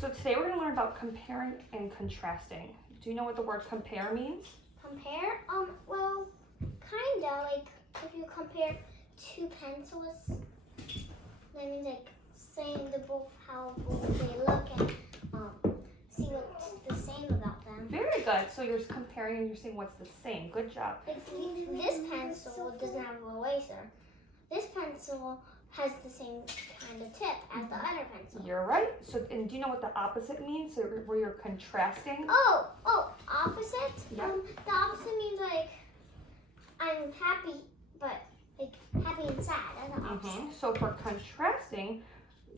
So today we're going to learn about comparing and contrasting. Do you know what the word compare means? Compare? Well, kinda, like, if you compare two pencils, that means, like, saying how both they look and, see what's the same about them. Very good. So you're comparing and you're seeing what's the same. Good job. Like, this pencil doesn't have an eraser. This pencil has the same kind of tip as the other pencil. You're right. So, and do you know what the opposite means? So where you're contrasting? Oh, opposite? Yeah. The opposite means, like, I'm happy, but, like, happy and sad. That's the opposite. So for contrasting,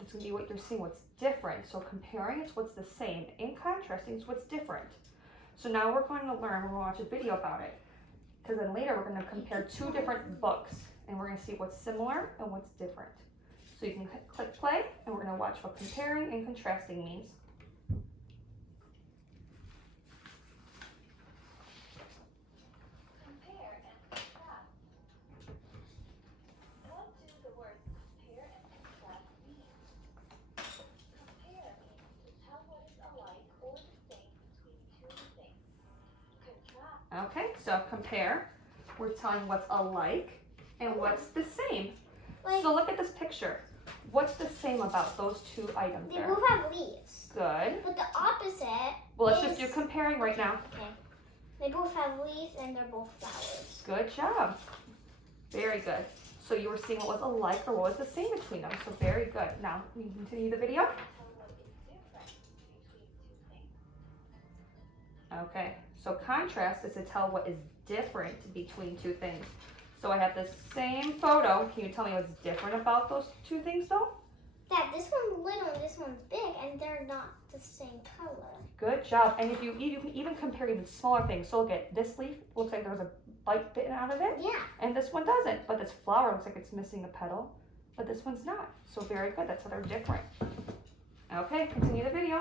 it's going to be what you're seeing, what's different. So comparing is what's the same. And contrasting is what's different. So now we're going to learn, we're going to watch a video about it. Because then later we're going to compare two different books. And we're going to see what's similar and what's different. So you can click play, and we're going to watch what comparing and contrasting means. Compare and contrast. What do the words compare and contrast mean? Compare means to tell what is alike or the same between two things. Contrast. Okay, so compare, we're telling what's alike and what's the same. Like, So look at this picture. What's the same about those two items they there? both have leaves. Good. But the opposite Well, let's is, just do comparing right now. Okay. They both have leaves and they're both flowers. Good job. Very good. So you were seeing what was alike or what was the same between them. So very good. Now, we can continue the video. Tell what is different between two things. Okay, so contrast is to tell what is different between two things. So I have this same photo. Can you tell me what's different about those two things though? That this one's little and this one's big and they're not the same color. Good job. And if you can even compare even smaller things. So look at this leaf. Looks like there was a bite bitten out of it. Yeah. And this one doesn't. But this flower looks like it's missing a petal. But this one's not. So very good. That's how they're different. Okay, continue the video.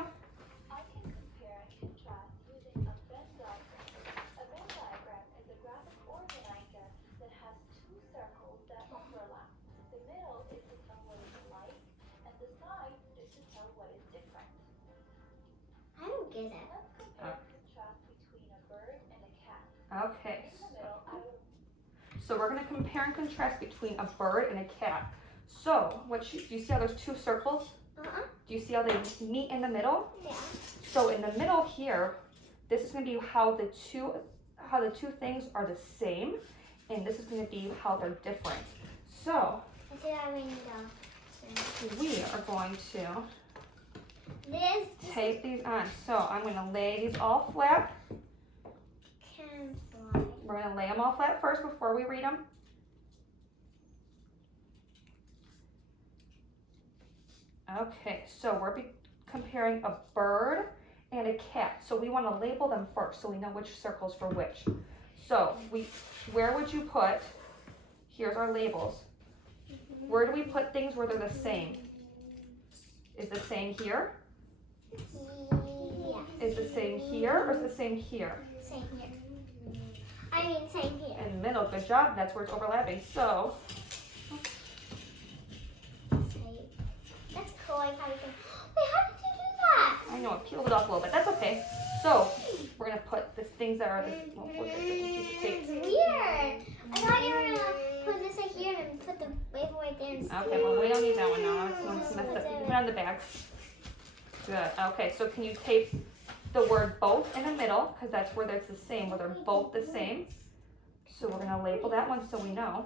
I can compare and contrast using a Venn diagram. A Venn diagram is a graphic organizer that has two circles that overlap. The middle is to tell what is alike, and the sides is to tell what is different. I don't get it. Let's compare and contrast between a bird and a cat. Okay. In the middle, I will So we're going to compare and contrast between a bird and a cat. So do you see how there's two circles? Do you see how they meet in the middle? Yeah. So in the middle here, this is going to be how the two things are the same, and this is going to be how they're different. So I see that ring we are going to This tape these on. So I'm going to lay these all flat. can fly. We're going to lay them all flat first before we read them. Okay, so we're comparing a bird and a cat. So we want to label them first so we know which circle's for which. So where would you put, here's our labels. Where do we put things where they're the same? Is the same here? Yeah. Is the same here or is the same here? Same here. I mean, same here. In the middle, good job. That's where it's overlapping. So, That's cool. Like how you can. Wait, how did you do that? I know it peeled it off a little bit. That's okay. So, we're going to put the things that are this, well, we'll get this piece of tape. It's weird. I thought you were gonna put this right here and put the label right there. And Okay, well, we don't need that one now. It's messed up. Put it on the bag. Good. Okay, so can you tape the word both in the middle? Because that's where it's the same, where they're both the same. So we're going to label that one so we know.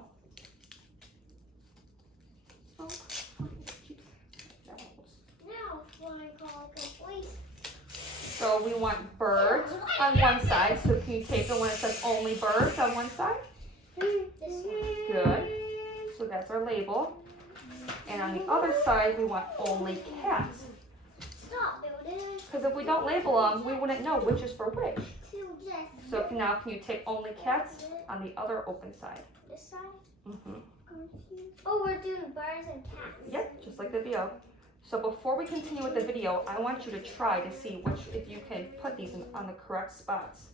Now, flying call complete. So we want birds on one side. So can you tape the one that says only birds on one side? This one. Good. So that's our label. And on the other side, we want only cats. Stop. Because if we don't label them, we wouldn't know which is for which. So now can you tape only cats on the other open side? This side? Mm-hmm. Oh, we're doing birds and cats. Yep, just like the video. So before we continue with the video, I want you to try to see if you can put these on the correct spots.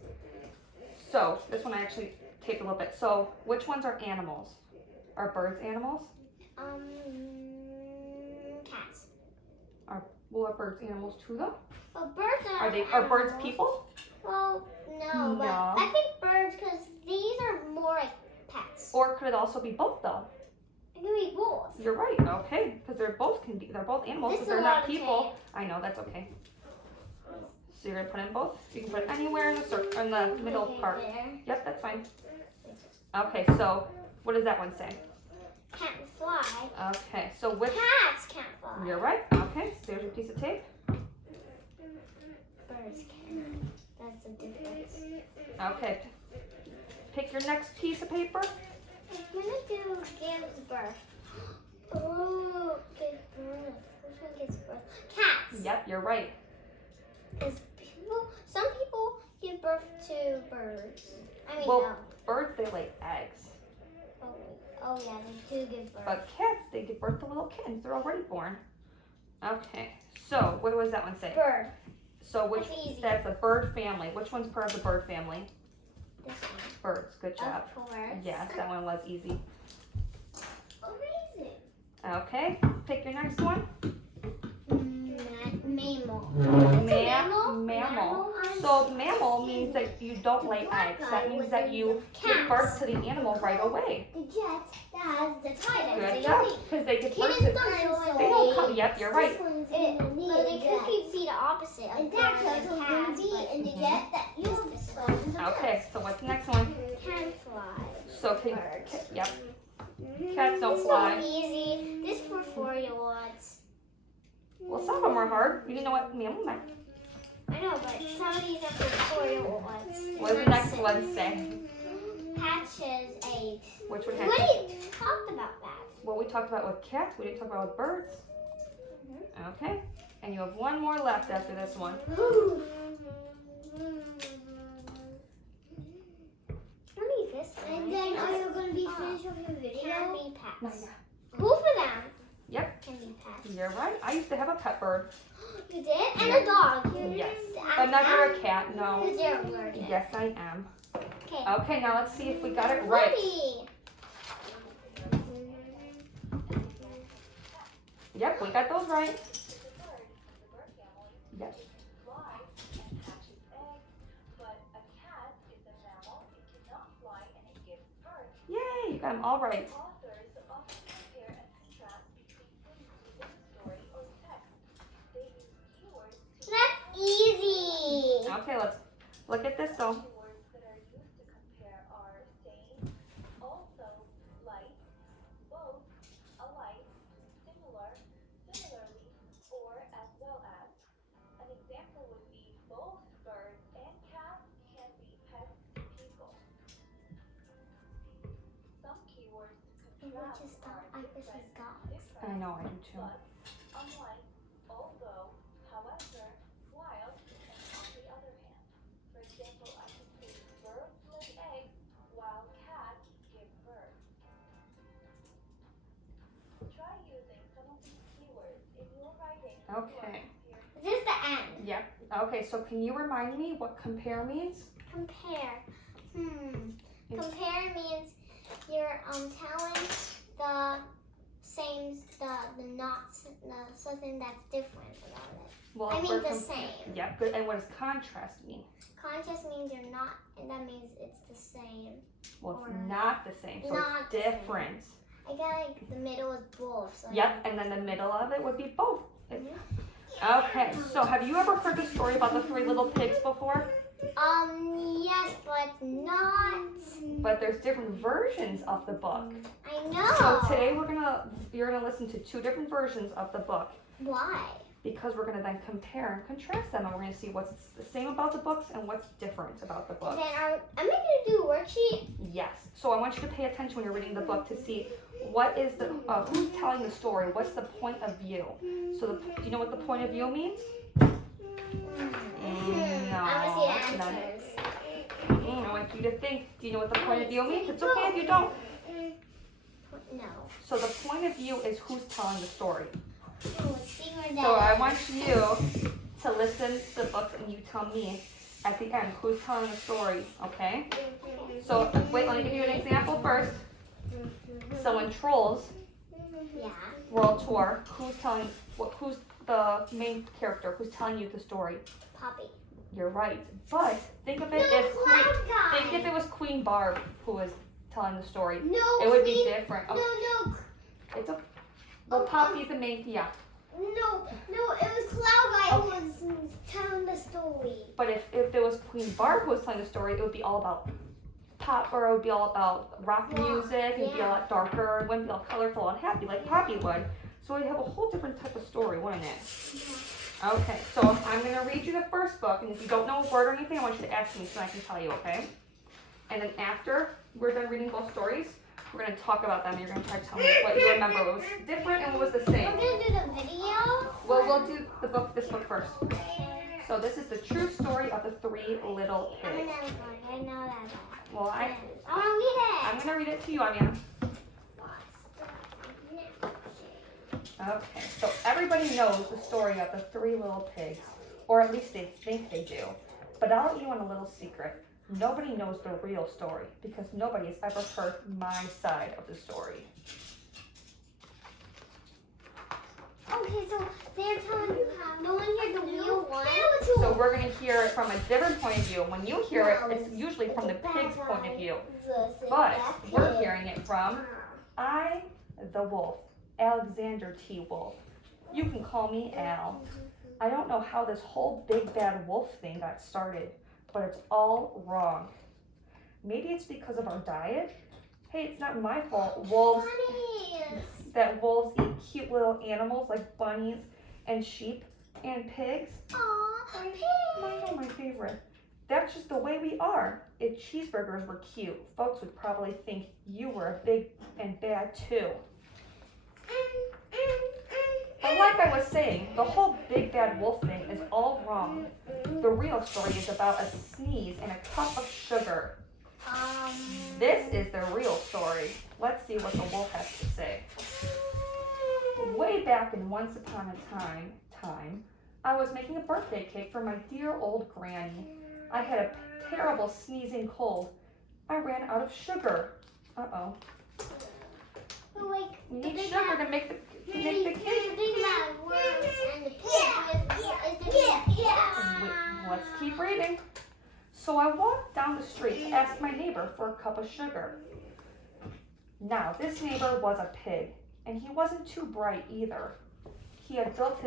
So this one I actually taped a little bit. So which ones are animals? Are birds animals? Cats. Are Well, are birds animals too, though? Well, birds Are birds animals. people? Well, no, but No. I think birds, because these are more like pets. Or could it also be both, though? It can be both. You're right. Okay, because they're both animals, This but is they're a not lot of people. I know that's okay. So you're gonna put in both. You can put it anywhere in the circle, in the middle part. There. Yep, that's fine. Okay, so what does that one say? Can't fly. Okay, so with Cats can't fly. you're right. Okay, so there's your piece of tape. Birds can. That's the difference. Okay, pick your next piece of paper. I'm gonna do gives birth. Oh, gives birth. Which one gives birth? Cats. Yep, you're right. Because some people give birth to birds. I mean, Well, no. birds they lay eggs, Oh yeah, they do give birth. but cats they give birth to little kittens. They're already born. Okay, so what does that one say? Bird. So which That's easy. that's a bird family. Which one's part of the bird family? This one. Birds. Good job. Of course. Yes, that one was easy. Amazing. Okay, pick your next one. Mammal. Mammal. So mammal means that you don't lay eggs. That means that you give birth to the animal right away. The jet that has the tie. Good job, because they give birth to. They don't come. Yep, you're right. Well, they could be the opposite. And that's going to be in the jet that used to slow. Okay, so what's the next one? Can fly. So yep. Cats don't This fly. one's easy. This for 4-year-olds. Well, some of them were hard. You didn't know what mammal meant. I know, but some of these are for 4-year-olds. What does the next one say? Hatches eggs. Which one We has? already talked about that. Well, we talked about with cats. We didn't talk about with birds. Okay. And you have one more left after this one. Only this one. And then are you going to be finished with your video? Can be No, pets. yeah. Both of them. Yep. Can be pets. You're right. I used to have a pet bird. You did? And Yeah. a dog. You Yes. I But never a cat. No. Because you're allergic. Yes, I am. Okay. Okay, now let's see if we got it right. Ready. Yep, we got those right. The bird from the bird family Yep. flies and hatches eggs, but a cat is a mammal. It cannot fly and it gives birth. Yay, you got them all right. Authors often compare and contrast between things within a story or text. They use keywords to That's easy. Okay, let's look at this though. Keywords that are used to compare are same, also, like, both, alike, similar, similarly, or as well as. An example would be both birds and cats can be pets to people. Some keywords to contrast are different, I know, I do too. but, unlike, although, however, while, and on the other hand. For example, I can say birds lay eggs while cats give birth. Try using some of these keywords in your writing. Okay. This is the end. Yep. Okay, so can you remind me what compare means? Compare. Compare means you're telling the same something that's different about it. Well, I mean we're the same. Yep, good. And what does contrast mean? Contrast means you're not, and that means it's the same. Well, it's Or not the same, so not it's the same. different. I got like the middle is both. So Yep, and then the middle of it would be both. Mhm. Okay, so have you ever heard the story about the 3 little pigs before? Yes, but not. But there's different versions of the book. I know. So today you're gonna listen to 2 different versions of the book Why? because we're gonna then compare and contrast them, and we're gonna see what's the same about the books and what's different about the book. Then I'm gonna do a worksheet. Yes. So I want you to pay attention when you're reading the book to see what is the who's telling the story. What's the point of view? So do you know what the point of view means? No. I want to see the No. answers. I want you to think. Do you know what the point of view means? It's okay if you don't. No. So the point of view is who's telling the story. Let's see where that So I is. want you to listen to the book and you tell me at the end who's telling the story, okay? So wait, let me give you an example first. So in Trolls Yeah. World Tour, who's the main character who's telling you the story? Poppy. You're right. But think of it No, if Cloud Guy. think if it was Queen Barb who was telling the story. No, It would be Queen- different. No, Oh, no, it's a well, Poppy's the main. Yeah. no, it was Cloud Guy who was telling the story. But if it was Queen Barb who was telling the story, it would be all about pop, or it would be all about rock music, and be a lot darker. It wouldn't be all colorful and happy like Poppy would. So it'd have a whole different type of story, wouldn't it? Yeah. Okay, so I'm gonna read you the first book, and if you don't know a word or anything, I want you to ask me so I can tell you, okay? And then after we're done reading both stories, we're gonna talk about them. And you're gonna try to tell me what you remember, what was different, and what was the We're same. gonna do the video. Well, we'll do this book first. So this is the true story of the three little I pigs. know that. Well, I want to read it. I'm gonna read it to you, Amina. Okay, so everybody knows the story of the three little pigs, or at least they think they do. But I'll let you in a little secret. Nobody knows the real story because nobody has ever heard my side of the story. Okay, so they're telling you how. No one heard the real one. So we're going to hear it from a different point of view. When you hear it, it's usually from the pig's point of view. But we're hearing it from I, the wolf, Alexander T. Wolf. You can call me Al. I don't know how this whole big bad wolf thing got started, but it's all wrong. Maybe it's because of our diet? Hey, it's not my fault. Wolves eat cute little animals like bunnies and sheep and pigs. Aw, Mine are my favorite. That's just the way we are. If cheeseburgers were cute, folks would probably think you were a big and bad too. But like I was saying, the whole big bad wolf thing is all wrong. The real story is about a sneeze and a cup of sugar. This is the real story. Let's see what the wolf has to say. Way back in once upon a time, I was making a birthday cake for my dear old granny. I had a terrible sneezing cold. I ran out of sugar. Uh-oh. We need sugar to make the cake. Let's keep reading. So I walked down the street to ask my neighbor for a cup of sugar. Now, this neighbor was a pig, and he wasn't too bright either. He had built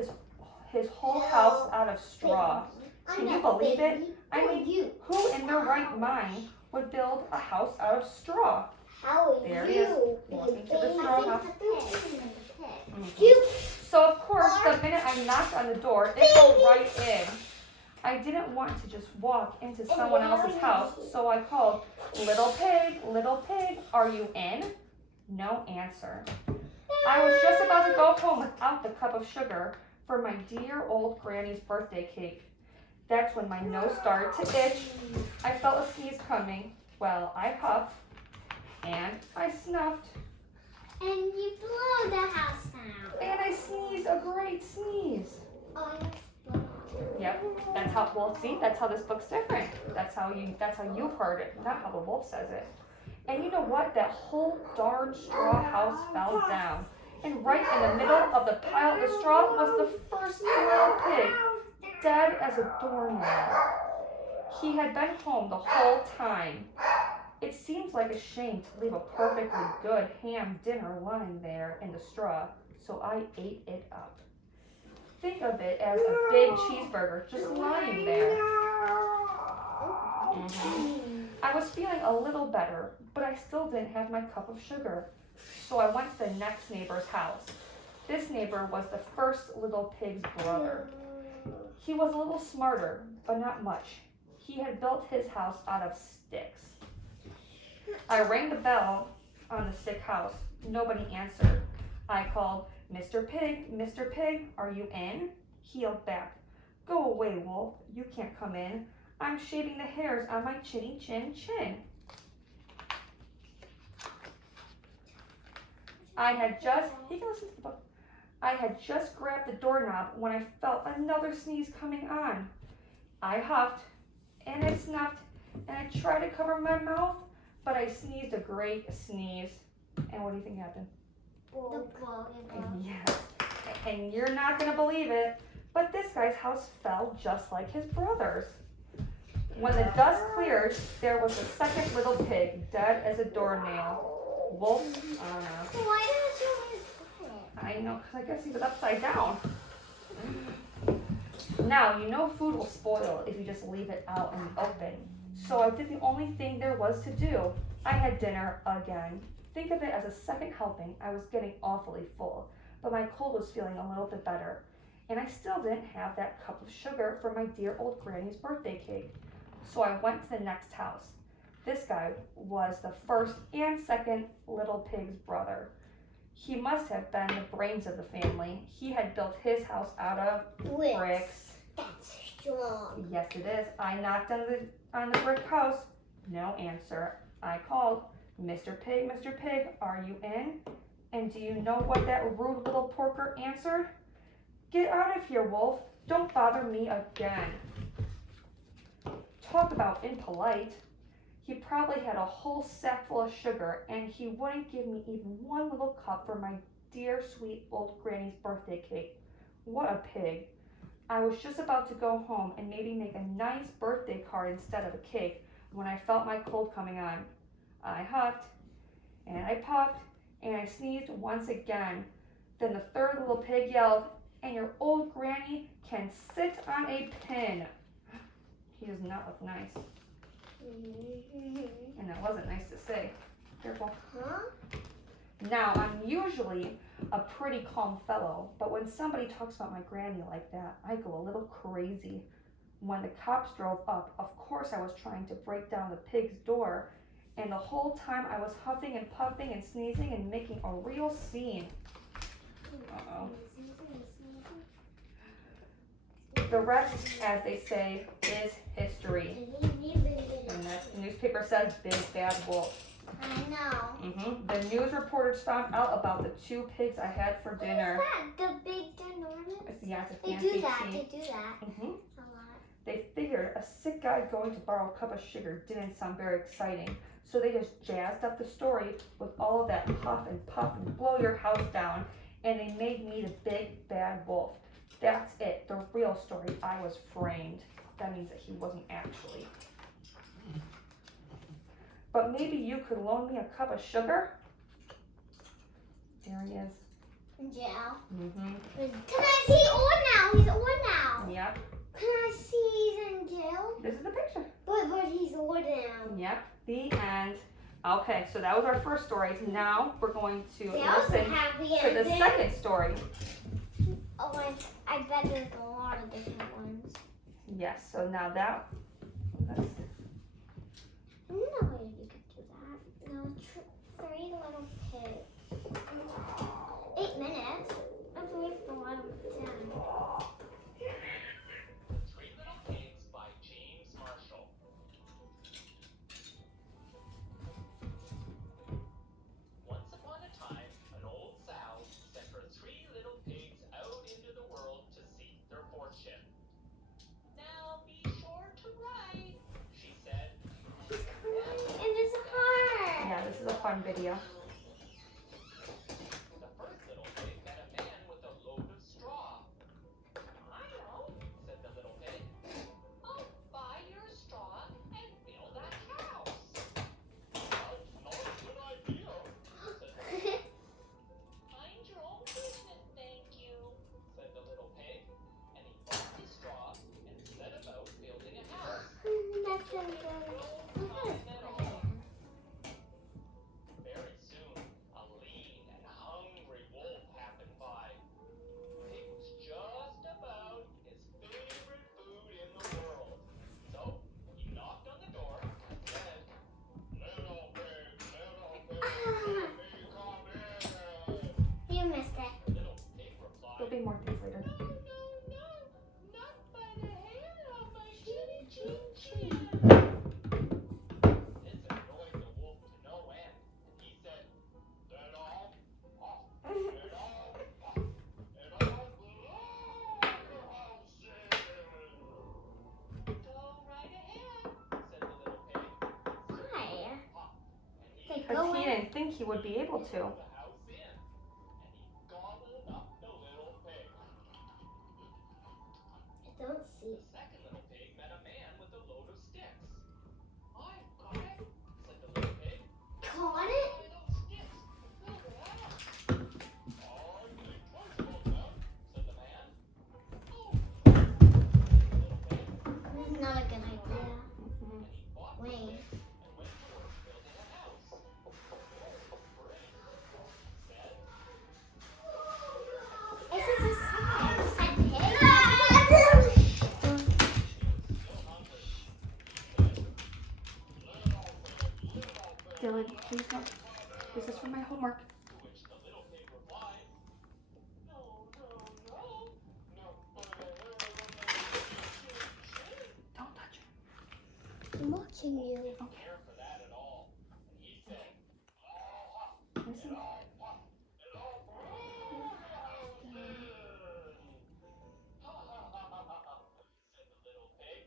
his whole house out of straw. Can you believe it? I mean, who in their right mind would build a house out of straw? There he is, walking to the straw house. So of course, the minute I knocked on the door, it flew right in. I didn't want to just walk into someone else's house, so I called, little pig, are you in? No answer. I was just about to go home without the cup of sugar for my dear old granny's birthday cake. That's when my nose started to itch. I felt a sneeze coming. Well, I huffed and I snuffed. And you blow the house down. And I sneezed a great sneeze. Oh, Yep, that's how this book's different. That's how you've heard it, not how the wolf says it. And you know what? That whole darn straw house fell down. And right in the middle of the pile of straw was the first little pig, dead as a doornail. He had been home the whole time. It seems like a shame to leave a perfectly good ham dinner lying there in the straw, so I ate it up. Think of it as a big cheeseburger just lying there. I was feeling a little better, but I still didn't have my cup of sugar. So I went to the next neighbor's house. This neighbor was the first little pig's brother. He was a little smarter, but not much. He had built his house out of sticks. I rang the bell on the stick house. Nobody answered. I called, Mr. Pig, are you in? He yelled back, go away, wolf, you can't come in. I'm shaving the hairs on my chinny chin chin. I had just grabbed the doorknob when I felt another sneeze coming on. I huffed, and I snuffed, and I tried to cover my mouth, but I sneezed a great sneeze. And what do you think happened? The bug. Yes. And you're not gonna believe it, but this guy's house fell just like his brother's. When the dust cleared, there was a second little pig, dead as a doornail. Wolf, I don't know. Why did it show his butt? I know, because I guess he was upside down. Now, you know food will spoil if you just leave it out in the open. So I did the only thing there was to do. I had dinner again. Think of it as a second helping. I was getting awfully full, but my cold was feeling a little bit better. And I still didn't have that cup of sugar for my dear old granny's birthday cake. So I went to the next house. This guy was the first and second little pig's brother. He must have been the brains of the family. He had built his house out of bricks. That's strong. Yes, it is. I knocked on the brick house. No answer. I called, Mr. Pig, are you in? And do you know what that rude little porker answered? Get out of here, Wolf. Don't bother me again. Talk about impolite. He probably had a whole sack full of sugar, and he wouldn't give me even one little cup for my dear, sweet old granny's birthday cake. What a pig. I was just about to go home and maybe make a nice birthday card instead of a cake when I felt my cold coming on. I huffed, and I puffed, and I sneezed once again. Then the third little pig yelled, and your old granny can sit on a pin. He does not look nice. And that wasn't nice to say. Careful. Huh? Now, I'm usually a pretty calm fellow, but when somebody talks about my granny like that, I go a little crazy. When the cops drove up, of course I was trying to break down the pig's door, and the whole time I was huffing and puffing and sneezing and making a real scene. Uh-oh. The rest, as they say, is history. And the newspaper says Big Bad Wolf. I know. The news reporters found out about the two pigs I had for dinner. What's that? The big ginormous? Yeah, it's a They fancy do that. tea. They do that a lot. They figured a sick guy going to borrow a cup of sugar didn't sound very exciting, so they just jazzed up the story with all of that puff and blow your house down, and they made me the Big Bad Wolf. That's it, the real story. I was framed. That means that he wasn't actually. But maybe you could loan me a cup of sugar? There he is. Yeah. Mm-hmm. Can I see on now? He's on now. Yep. Can I see he's in jail? This is the picture. But he's on now. Yep. The end. Okay, so that was our first story. Now we're going to That was a listen happy to the ending. second story. Oh, I bet there's a lot of different ones. Yes, so now that, let's, I don't know why you could do that. No, 3 little pigs. 8 minutes. That's way for one of them. Three Little Pigs by James Marshall. Once upon a time, an old sow sent her 3 little pigs out into the world to seek their fortune. Now be sure to ride, she said. And it's hard. yeah, this is a fun video. The first little pig met a man with a load of straw. I know, said the little pig. I'll buy your straw and build a house. That's not a good idea, said the pig. Mind your own business, thank you, said the little pig. And he bought his straw and set about building a house. That's so good. Very soon, a lean and hungry wolf happened by. Pig was just about his favorite food in the world. So, he knocked on the door and said, Little pig, let me come in. You missed it. The little pig replied, There'll be more things later. No, not by the hair of my chinny chin chin. This annoyed the wolf to no end, and he said, Get off, get off, and I'll blow your house in. Go right ahead, said the little pig. Why? And They he go Because he in. didn't think he would be able to. the house in, and he gobbled up the little pig. don't see. The second little pig met a man with a load of sticks. I got it, said the little pig. Caught it? By those sticks, build a house. I think twice about that, said the man. Oh, said the little pig. This is not a good idea. Mhm. And he bought the Wait. sticks and went to work building a house. Oh, great, he said. This is a sad pig. She was still hungry. He said, Dylan, please no. This is for my homework. to which the little pig replied, no, but Don't touch it. I'm watching you. didn't care for that at all. And he said, Listen. said the little pig.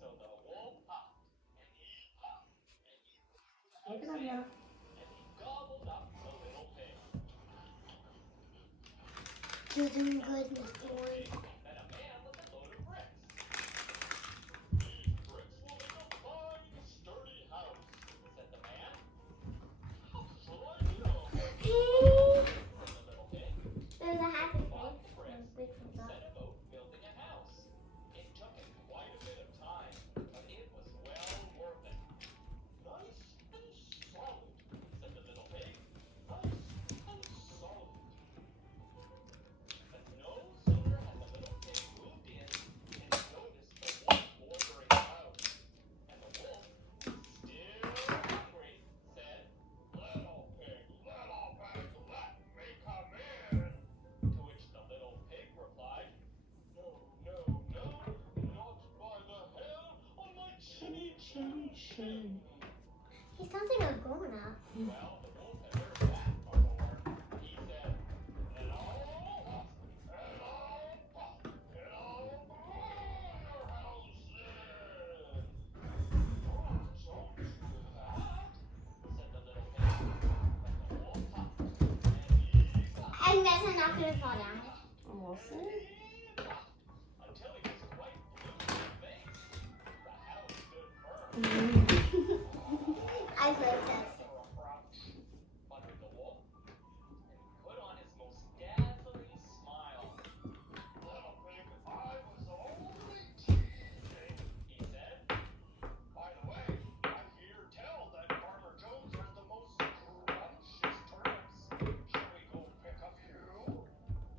So the wolf huffed, and he puffed, and he Take it on, Yana. and he gobbled up the little pig. You're doing good, Mr. One. Met a man with a load of bricks. These bricks will make a fine, sturdy house, said the man. How shall I know? said the little pig. There's a happy Bought face. the bricks Big and thumbs up. set about building a house. It took him quite a bit of time, but it was well worth it. Nice and solid, said the little pig. Nice and solid. But no sooner had the little pig moved in than he noticed the wolf wandering about. And the wolf, still hungry, said, little pig, let me come in. To which the little pig replied, no, not by the hair on my chinny chin. He sounds like a grown up. Well, the wolf had heard that before. He said, hello, and I'll blow your house in. Oh, don't do that, said the little pig. But the wolf huffed, and he puffed, I guess I'm not gonna fall down. We'll and see. he puffed, until he was quite blue in the face. The house stood firm. I like this. Muttered the wolf, and he put on his most dazzling smile. Little pig, I was only teasing, he said. By the way, I hear tell that Farmer Jones has the most scrumptious turnips. Shall we go pick a few?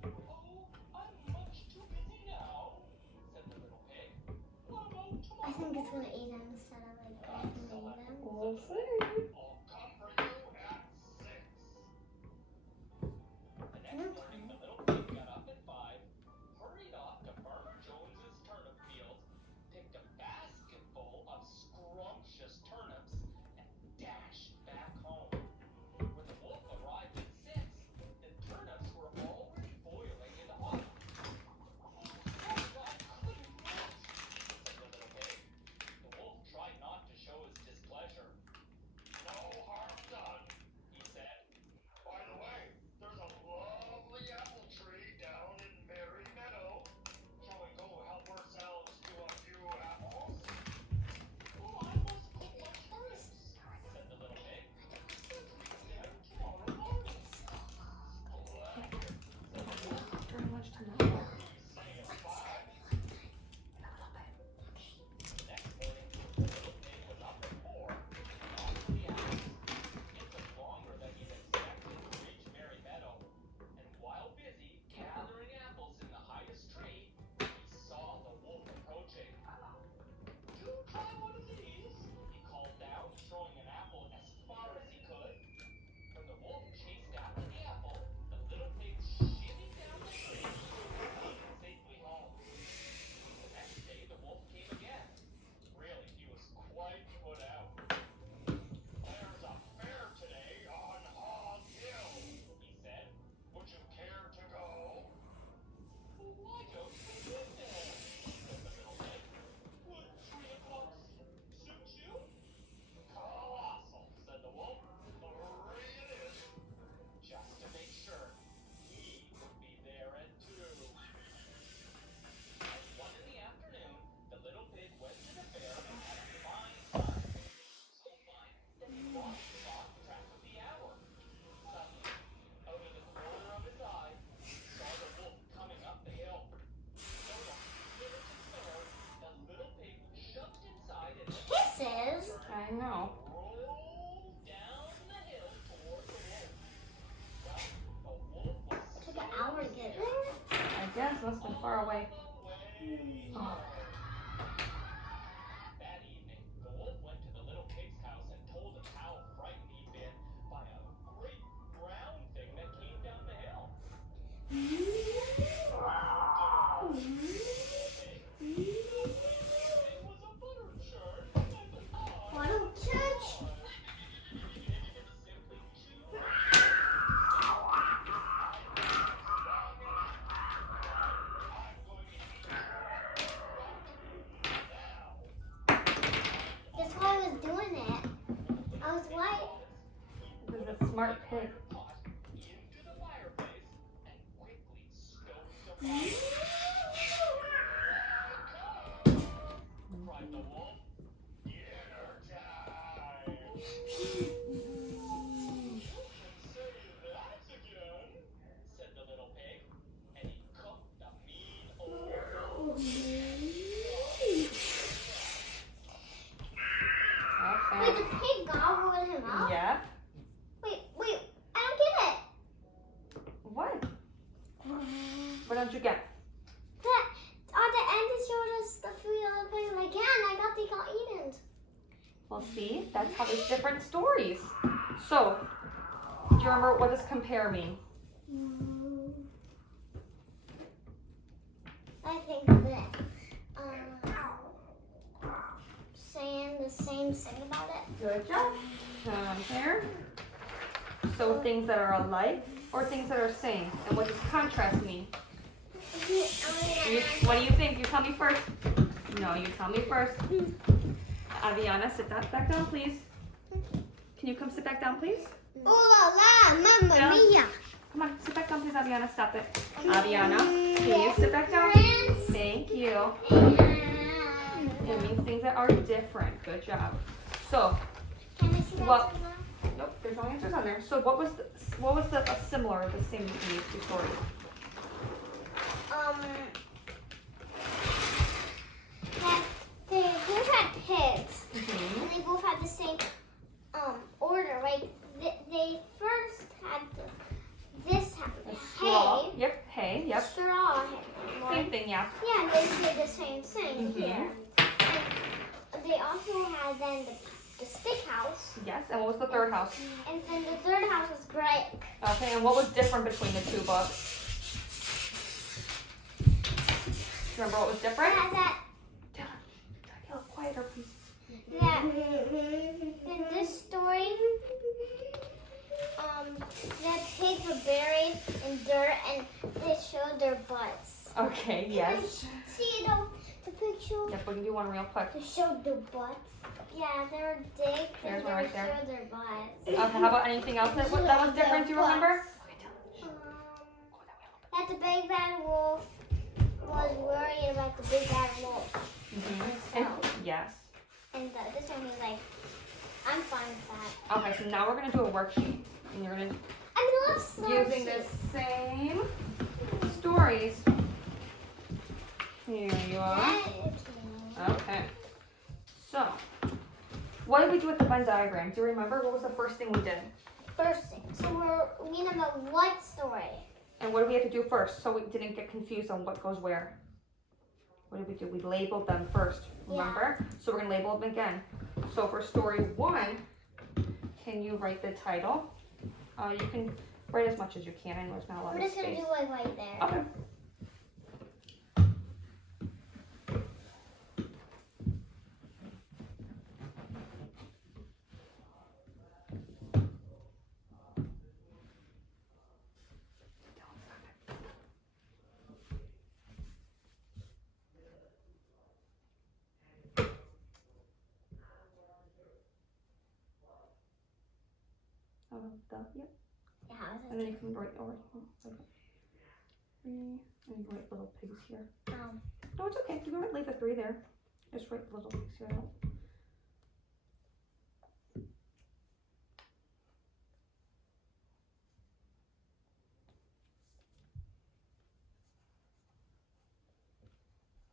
Oh, I'm much too busy now, said the little pig. What about tomorrow? I think it's gonna eat them instead of like going to eat them. We'll see. Oh, come Oh. That evening, the wolf went to the little pig's house and told him how frightened he'd been by a great brown thing that came down the hill. It was a butter churn, and Waddle church. simply too That's why I was doing it. I was like, This is a smart pig. pot into the fireplace and quickly stoked the fire. Cried the wolf. Dinner time! You can say that again, said the little pig, and he cooked the mean old wait, Okay. the pig gobbled him up? Yeah. Wait, I don't get it. What? What don't you get? That at the end it showed us the 3 other pigs. Like, yeah, and I got they got eaten. Well, see, that's how there's different stories. So, do you remember what does compare mean? I think that saying the same thing about it. Good job. Compare. So things that are alike or things that are same. And what does contrast mean? What do you think? You tell me first. No, you tell me first. Aviana, sit back down, please. Can you come sit back down, please? Ooh la la, mamma Down. mia. Come on, sit back down, please, Aviana. Stop it. Aviana, can you sit back down? Thank you. It means things that are different. Good job. So, Can I see that Well- too now? nope, there's no answers on there. So, what was the similar, the same in these two stories? That they both had pigs, Mm-hmm. and they both had the same order. Like they first had this Straw. hay, Yep. Hay. Yep. straw hay. Same thing. Yeah. Yeah, they did the same thing Mhm. here. And they also had then the stick house, Yes. And what was the third house? and then the third house was brick. Okay. And what was different between the two books? Remember what was different? That Try to get a little quieter, please. in this story, the pigs were buried in dirt and they showed their butts. Okay. Yes. See the picture? Yep. We'll do one real quick. They showed their butts. Yeah, they were big There's and one they right there. showed their butts. Okay. How about anything else that was different? Do you remember? That the big bad wolf was worried about the big bad wolf. Mm-hmm. Yes. And this one was like, I'm fine with that. Okay. So now we're gonna do a worksheet, and you're gonna I love snowshoes. using the same stories. Here you are. Okay. So, what did we do with the Venn diagram? Do you remember? What was the first thing we did? First thing. So we know about what story? And what did we have to do first so we didn't get confused on what goes where? What did we do? We labeled them first, remember? So we're going to label them again. So for story 1, can you write the title? You can write as much as you can. I know there's not a lot I'm of just gonna space. do like right there. Okay. Yep. Yeah, And then you can write over here. And you write little pigs here. No, it's okay. You can leave the 3 there. Just write little pigs here out.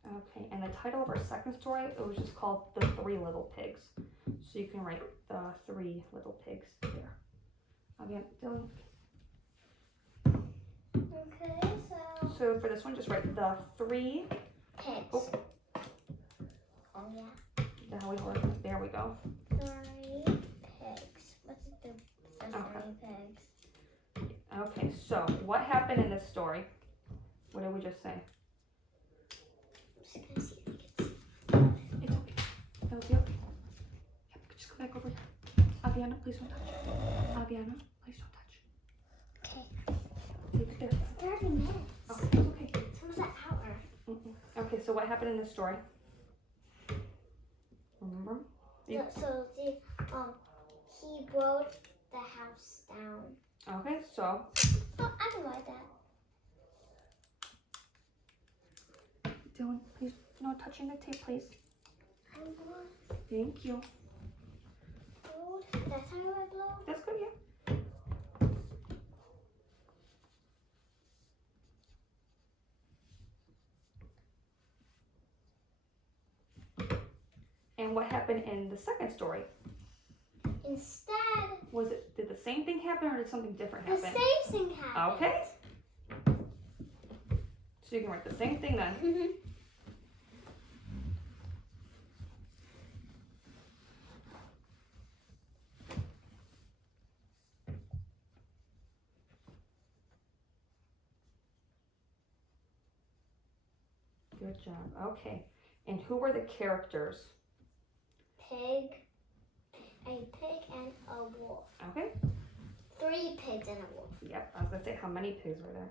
Okay, and the title of our second story, it was just called The 3 Little Pigs. So you can write the 3 little pigs there. Again, Dylan. Okay, so So for this one, just write the 3 pigs. Oh. Oh yeah. The hell we hold it. There we go. 3 pigs. What's the Okay. 3 pigs? Okay, so what happened in this story? What did we just say? I'm just gonna see if I can see. It's okay. It'll be okay. Yep, just come back over here. Aviana, please don't touch. Aviana, please don't touch. Okay. Leave it there. It's 30 minutes. Oh, it's okay. It's almost an hour. Okay, so what happened in this story? Remember? Yeah. So he broke the house down. Okay, so Oh, I can write that. Dylan, please no touching the tape, please. I'm blood. Thank you. That's how I blow. That's good, yeah. And what happened in the second story? Instead, Did the same thing happen or did something different the happen? same thing happened. Okay. So you can write the same thing then. Good job. Okay. And who were the characters? A pig and a wolf. Okay. 3 pigs and a wolf. Yep. I was gonna say how many pigs were there?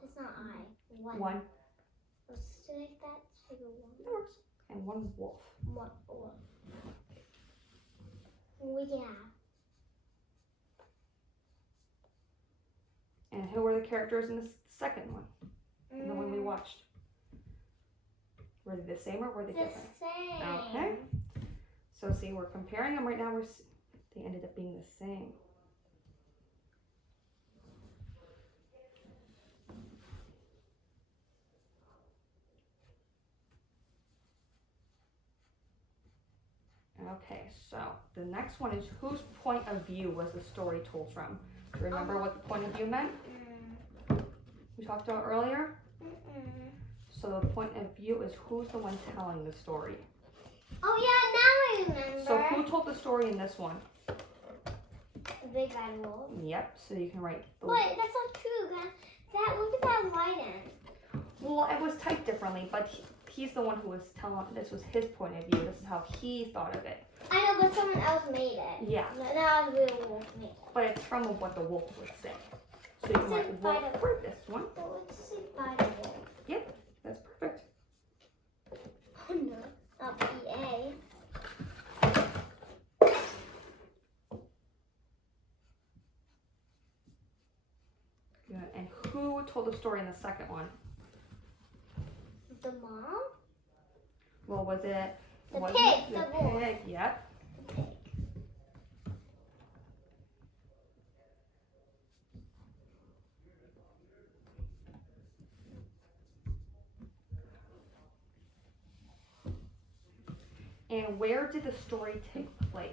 That's not I. 1. One. Let's make that figure 1. That works. And 1 wolf. 1 wolf. Oh yeah. And who were the characters in the second one? In the one we watched? Were they the same or were they The different? same. Okay. So see, we're comparing them right now. They ended up being the same. Okay, so the next one is whose point of view was the story told from? Do you remember what the point of view meant? We talked about earlier? So the point of view is who's the one telling the story. Oh yeah, now I remember. So who told the story in this one? The big bad wolf. Yep, so you can write the... Wait, that's not true. Look at that white end. Well, it was typed differently, but he's the one who was telling, this was his point of view. This is how he thought of it. I know, but someone else made it. Yeah. Now the real wolf made it. But it's from what the wolf would say. So you can It's write like wolf by the- for this one. So it's just like by the wolf. Yep, that's perfect. Oh no, not PA. Good. And who told the story in the second one? The mom? Well, was it... The was pig, it the the wolf. pig? Yep. The pig. And where did the story take place?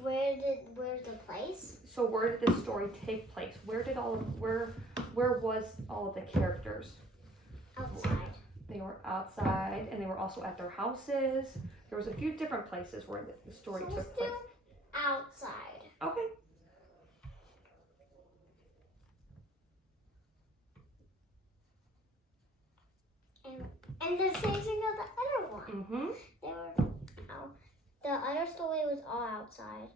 Where's the place? So where did the story take place? Where was all of the characters? Outside. They were outside, and they were also at their houses. There was a few different places where the story So took place. still outside. Okay. And the same thing as the other one. Mm-hmm. They were the other story was all outside.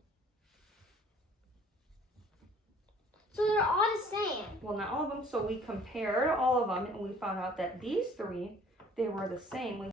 So they're all the same. Well, not all of them. So we compared all of them, and we found out that these 3, they were the same. We